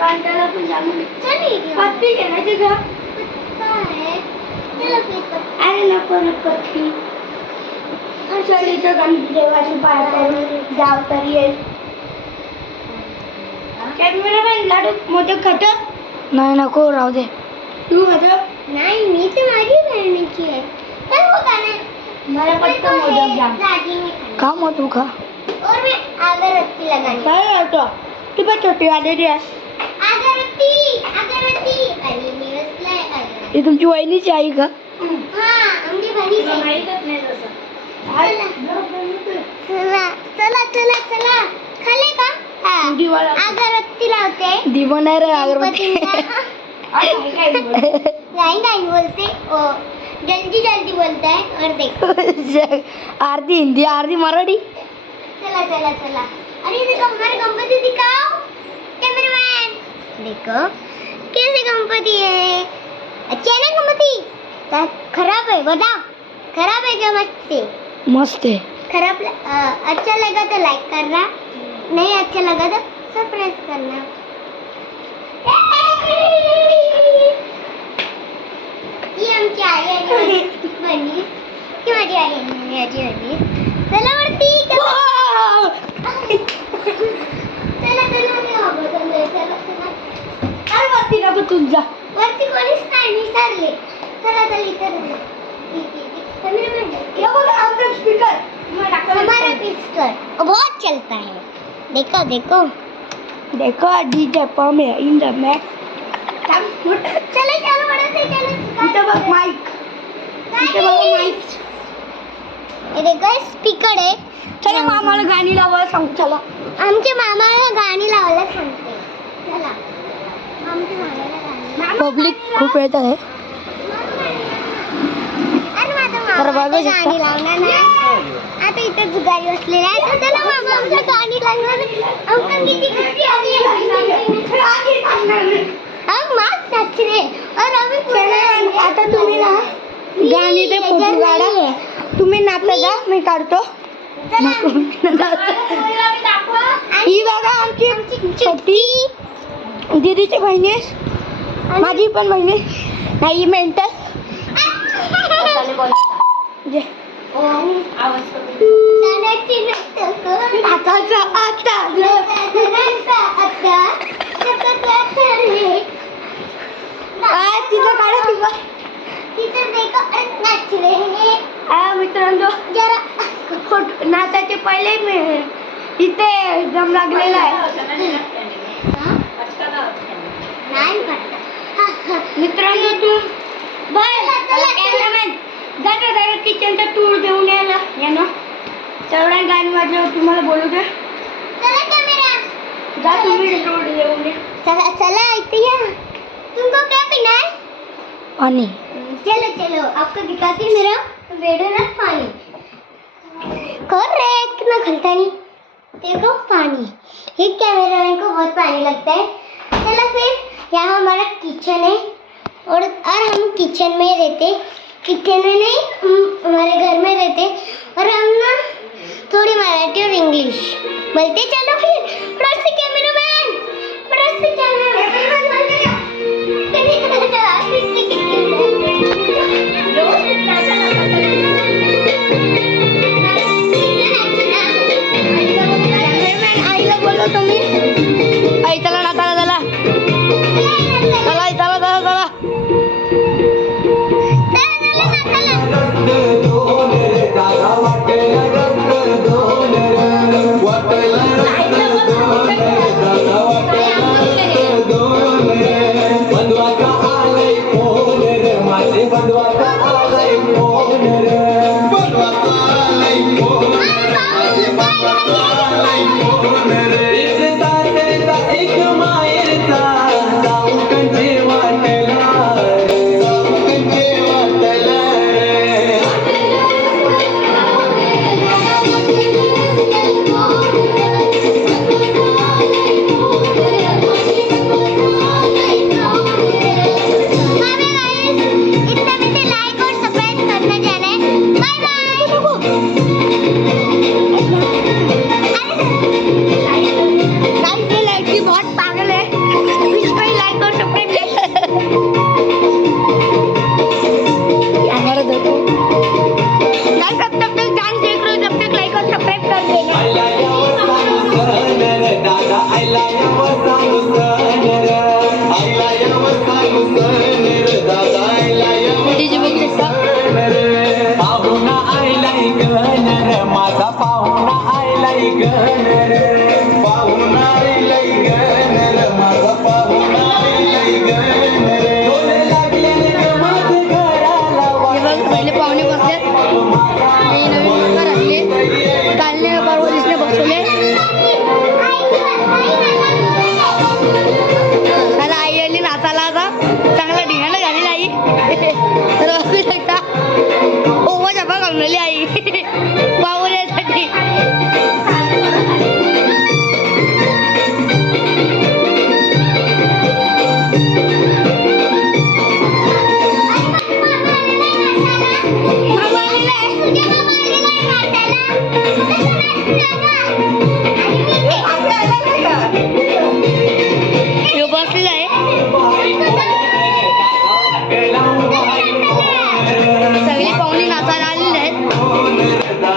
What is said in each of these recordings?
कांटाला पण जाम पत्ती घेण्याची का अरे नको नको चल इथं गणपती देवाची पाया पडून जाव तरी येईल. कॅमेरामॅन लाडू मोदक खातो? नाही नको राहू दे. तू खातो? नाही मी तर माझी बहिणीची आहे. तर हो का नाही मला पटकन मोदक जाम खा मग तू खा. और मैं अगरबत्ती लगानी काय करतो ती पण छोटी वाली दे अगरबत्ती अगरबत्ती अरे निवसलाय अगरबत्ती. ही तुमची वहिनीची आई का? हां आमची बहिणीची माहीतच नाही तसं. चला चला चला चला खाले का? हां अगरबत्ती लावते. दिवा नाही रे अगरबत्ती. गाई गाई बोलते ओ जल्दी जल्दी बोलता है और देखो आरती हिंदी आरती मराठी. चला चला चला अरे देखो हमारे गणपति दिखाओ कैमरामैन. देखो कैसे गणपति है. अच्छे है ना गणपति? खराब है बताओ. खराब है क्या मस्त है? मस्त है. खराब अच्छा लगा तो लाइक करना नहीं अच्छा लगा तो सब्सक्राइब करना. ये आमची आई आहे बहिणी की माझी आई आहे माझी बहिणी. चला वरती चला चला चला अरे वरती नको तू जा. वरती कोणीच नाही विसरले. चला चला इथं ये बघा आमचा स्पीकर हमारा स्पीकर बहुत चलता है. देखो देखो देखो डीजे पम है इन द मैक. चलो चलो बड़ा से चलो इथं बघ माइक. इथं बघ माइक. हे देखो स्पीकर आहे. चला मामाला गाणी लावायला सांग. चला आमच्या मामाला गाणी लावायला सांगते. चला आमच्या मामाला गाणी पब्लिक खूप येत आहे. अरे माझा मामा गाणी लावणार नाही. आता इथं गाडी बसलेली आहे. चला मामा आमचं गाणी लावणार. आमचं किती खुशी आली हम मात नाचणे और आम्ही आता तुम्ही ना गाणी ते फोटो काढा. तुम्ही नाचता जा मी काढतो. ही बघा आमची छोटी दीदीची बहिणी माझी पण बहिणी नाही मेंटल. तिचं काढा तिला तिचं मित्रांनो जरा फोटो नाचायचे पहिले मी इथे दम लागलेला आहे. मित्रांनो तू कॅमेरामॅन जा किचनचा टूर देऊन यायला या ना. तेवढ्या गाणी वाजल्यावर तुम्हाला बोलू दे. चला कॅमेरा जा तुम्ही टूर देऊन दे. चला चला इथे या. तुमको क्या पीना है? पानी. चलो चलो आपको दिखाती हूँ मेरा बेडरूम पानी. कर रहे कितना खलता नहीं. देखो पानी. ये कैमरामैन को बहुत पानी लगता है. चलो फिर यहाँ हमारा किचन है और हम किचन में रहते. किचन में नहीं हमारे घर में रहते और हम ना थोड़ी मराठी और इंग्लिश बोलते. चलो फिर फटाफट से कैमरामैन फटाफट से कैमरामैन आईला बोलो तुम्ही. आई चला ना चला चला चला चला चला चला तिची बघू शकता. पाहुणा आयलाय गणर माझा पाहुणा आयलाय गणर पाहुणा आयलाय गणर माझा पाहुणा आयलाय गणर डोले लागले माझ घराला हे बघ पहिले पाहुणे बसले हे नवीन प्रकार असले कालने परवा दिसले बसवले. आता आई आली नाचायला आता चांगला ढिगाणं घालेली आई तर बघू शकता ओवा जपा घालवलेली आई पाहुण्यासाठी. यो बसलेला आहे सगळी पाहुणी नाचायला आलेली आहेत.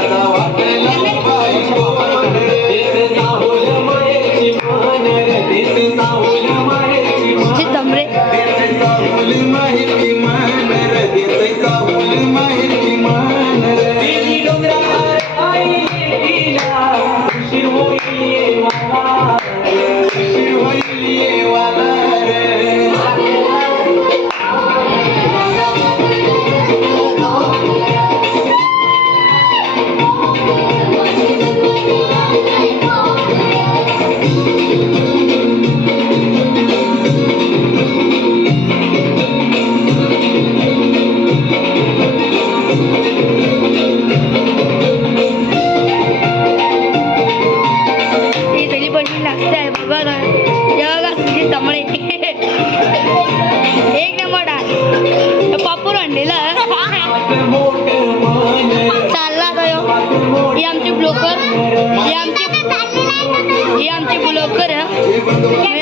चितंबरे ही सगळी पण लागते आहे बघा चितंबरे एक नंबर डान्स पापूर आणलेला चालला आता ह्यो. ही आमची ब्लोकर ही आमची ब्लोकर आहे.